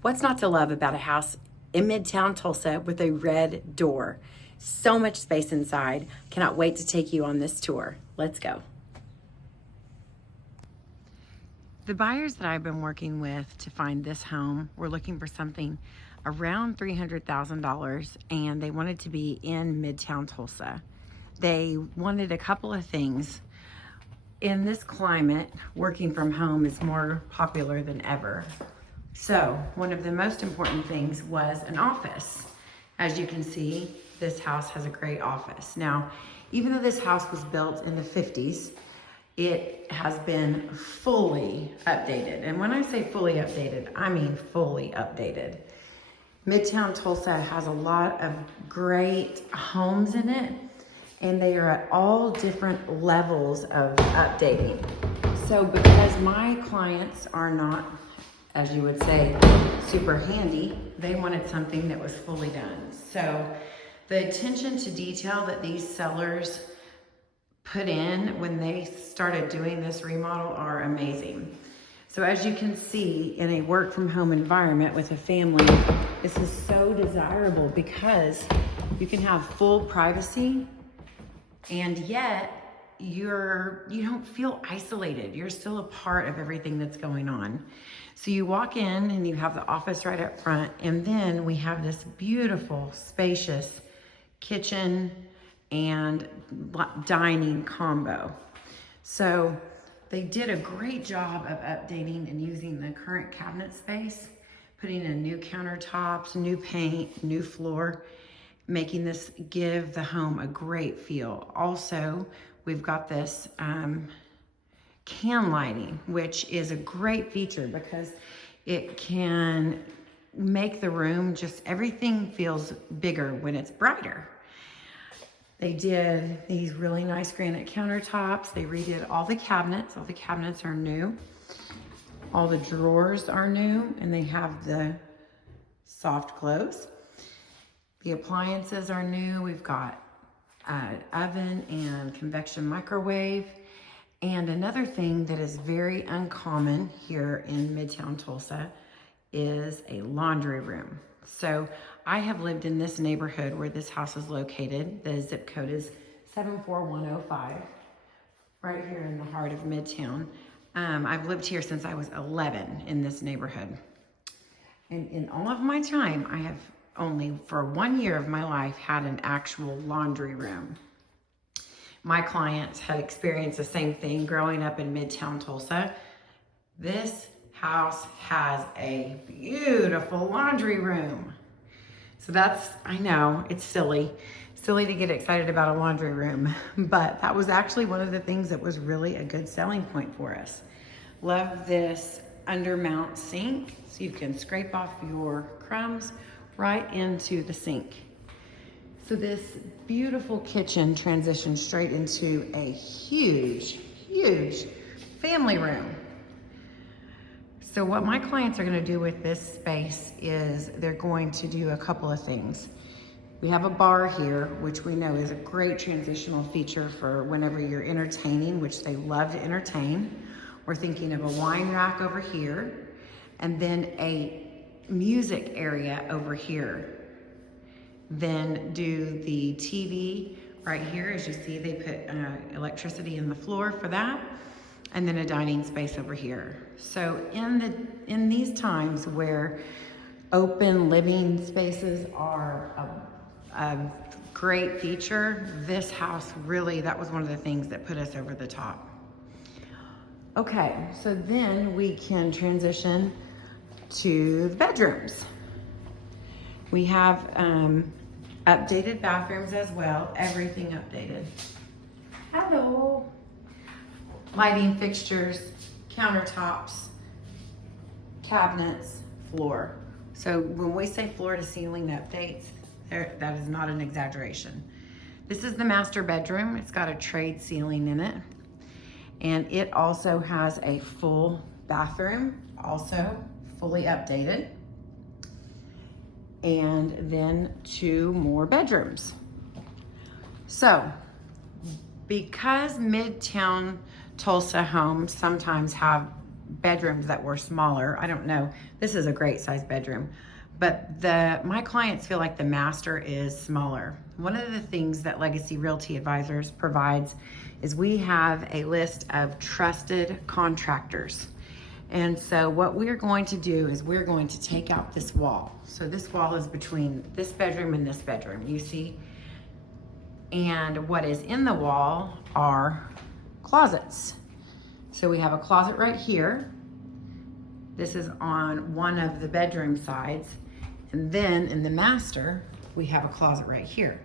What's not to love about a house in Midtown Tulsa with a red door? So much space inside. Cannot wait to take you on this tour. Let's go. The buyers that I've been working with to find this home were looking for something around $300,000, and they wanted to be in Midtown Tulsa. They wanted a couple of things. In this climate, working from home is more popular than ever. So one of the most important things was an office. As you can see, this house has a great office. Now, even though this house was built in the 50s, it has been fully updated. And when I say fully updated, I mean fully updated. Midtown Tulsa has a lot of great homes in it, and they are at all different levels of updating. So because my clients are not, as you would say, super handy, they wanted something that was fully done. So the attention to detail that these sellers put in when they started doing this remodel are amazing. So as you can see, in a work from home environment with a family, this is so desirable because you can have full privacy, and yet you don't feel isolated. You're still a part of everything that's going on. So you walk in and you have the office right up front, and then we have this beautiful, spacious kitchen and dining combo. So they did a great job of updating and using the current cabinet space, putting in new countertops, new paint, new floor, making this give the home a great feel. Also, we've got this can lighting, which is a great feature because it can make the room just, everything feels bigger when it's brighter. They did these really nice granite countertops. They redid all the cabinets. All the cabinets are new. All the drawers are new, and they have the soft close. The appliances are new. We've got an oven and convection microwave. And another thing that is very uncommon here in Midtown Tulsa is a laundry room. So I have lived in this neighborhood where this house is located. The zip code is 74105, right here in the heart of Midtown. I've lived here since I was 11 in this neighborhood. And in all of my time, I have only for 1 year of my life had an actual laundry room. My clients had experienced the same thing growing up in Midtown Tulsa. This house has a beautiful laundry room. So that's, I know, it's silly to get excited about a laundry room, but that was actually one of the things that was really a good selling point for us. Love this undermount sink, so you can scrape off your crumbs right into the sink. So this beautiful kitchen transitions straight into a huge, huge family room. So what my clients are gonna do with this space is they're going to do a couple of things. We have a bar here, which we know is a great transitional feature for whenever you're entertaining, which they love to entertain. We're thinking of a wine rack over here, and then a music area over here. Then do the TV right here. As you see, they put electricity in the floor for that, and then a dining space over here. So in these times where open living spaces are a great feature, this house really, that was one of the things that put us over the top. Okay, so then we can transition to the bedrooms. We have updated bathrooms as well, everything updated. Hello. Lighting fixtures, countertops, cabinets, floor. So when we say floor to ceiling updates, that is not an exaggeration. This is the master bedroom. It's got a trade ceiling in it. And it also has a full bathroom, also fully updated. And then 2 more bedrooms. So, because Midtown Tulsa homes sometimes have bedrooms that were smaller. I don't know. This is a great size bedroom, but my clients feel like the master is smaller. One of the things that Legacy Realty Advisors provides is we have a list of trusted contractors. And so what we're going to do is we're going to take out this wall. So this wall is between this bedroom and this bedroom, you see? And what is in the wall are closets. So we have a closet right here. This is on one of the bedroom sides. And then in the master, we have a closet right here.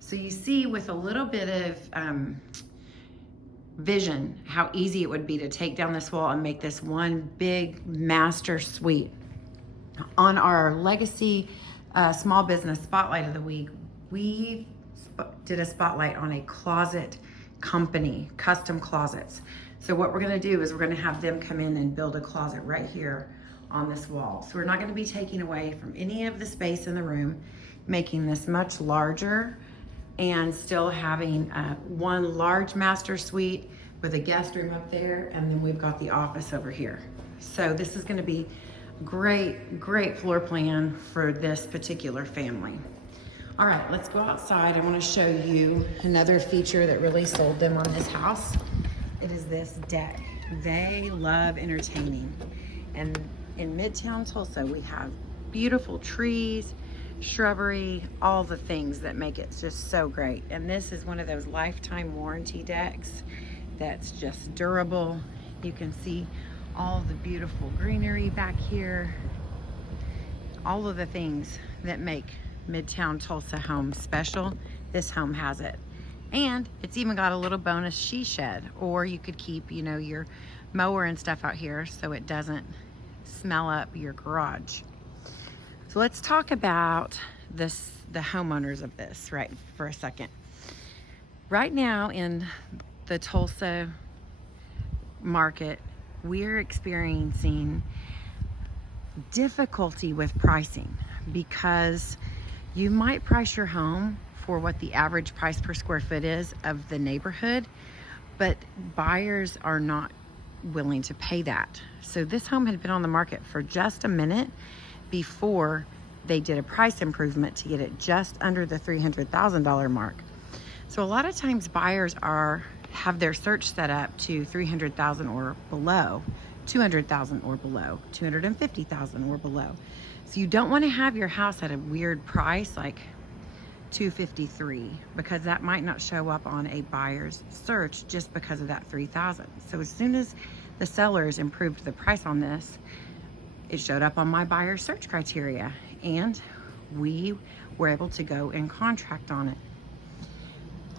So you see with a little bit of vision, how easy it would be to take down this wall and make this one big master suite. On our Legacy Small Business Spotlight of the Week, we did a spotlight on a closet company, custom closets. So what we're gonna do is we're gonna have them come in and build a closet right here on this wall. So we're not gonna be taking away from any of the space in the room, making this much larger and still having one large master suite with a guest room up there, and then we've got the office over here. So this is gonna be great floor plan for this particular family. All right, let's go outside. I wanna show you another feature that really sold them on this house. It is this deck. They love entertaining. And in Midtown Tulsa, we have beautiful trees, shrubbery, all the things that make it just so great. And this is one of those lifetime warranty decks that's just durable. You can see all the beautiful greenery back here. All of the things that make Midtown Tulsa home special, this home has it. And it's even got a little bonus she shed, or you could keep, you know, your mower and stuff out here so it doesn't smell up your garage. So let's talk about the homeowners of this right for a second. Right now in the Tulsa market, we're experiencing difficulty with pricing because you might price your home for what the average price per square foot is of the neighborhood, but buyers are not willing to pay that. So this home had been on the market for just a minute before they did a price improvement to get it just under the $300,000 mark. So a lot of times buyers have their search set up to $300,000 or below, $200,000 or below, $250,000 or below. So you don't want to have your house at a weird price like $253, because that might not show up on a buyer's search just because of that $3,000. So as soon as the sellers improved the price on this, it showed up on my buyer search criteria, and we were able to go and contract on it.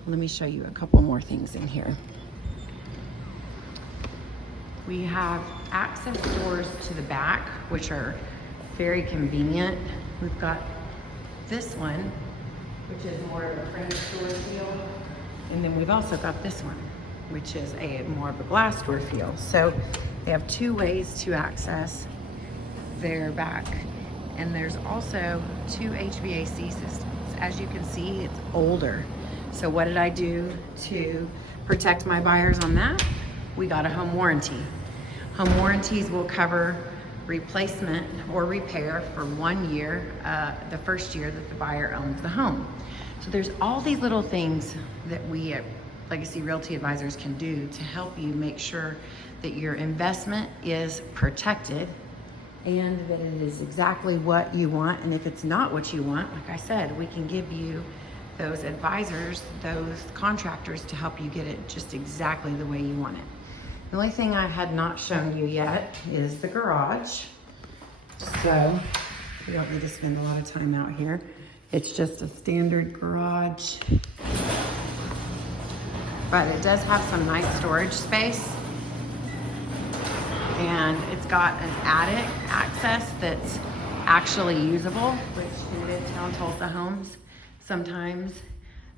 Let me show you a couple more things in here. We have access doors to the back, which are very convenient. We've got this one, which is more of a French door feel. And then we've also got this one, which is more of a glass door feel. So they have two ways to access their back. And there's also two HVAC systems. As you can see, it's older. So what did I do to protect my buyers on that? We got a home warranty. Home warranties will cover replacement or repair for 1 year, the first year that the buyer owns the home. So there's all these little things that we at Legacy Realty Advisors can do to help you make sure that your investment is protected and that it is exactly what you want. And if it's not what you want, like I said, we can give you those advisors, those contractors to help you get it just exactly the way you want it. The only thing I had not shown you yet is the garage. So we don't need to spend a lot of time out here. It's just a standard garage, but it does have some nice storage space. And it's got an attic access that's actually usable, which in Midtown Tulsa homes, sometimes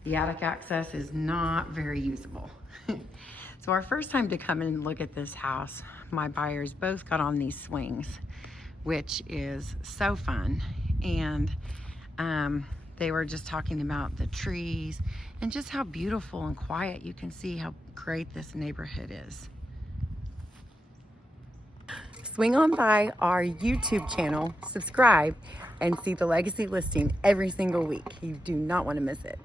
the attic access is not very usable. So our first time to come and look at this house, my buyers both got on these swings, which is so fun. And they were just talking about the trees and just how beautiful and quiet. You can see how great this neighborhood is. swing on by our YouTube channel, subscribe, and see the legacy listing every single week. You do not want to miss it.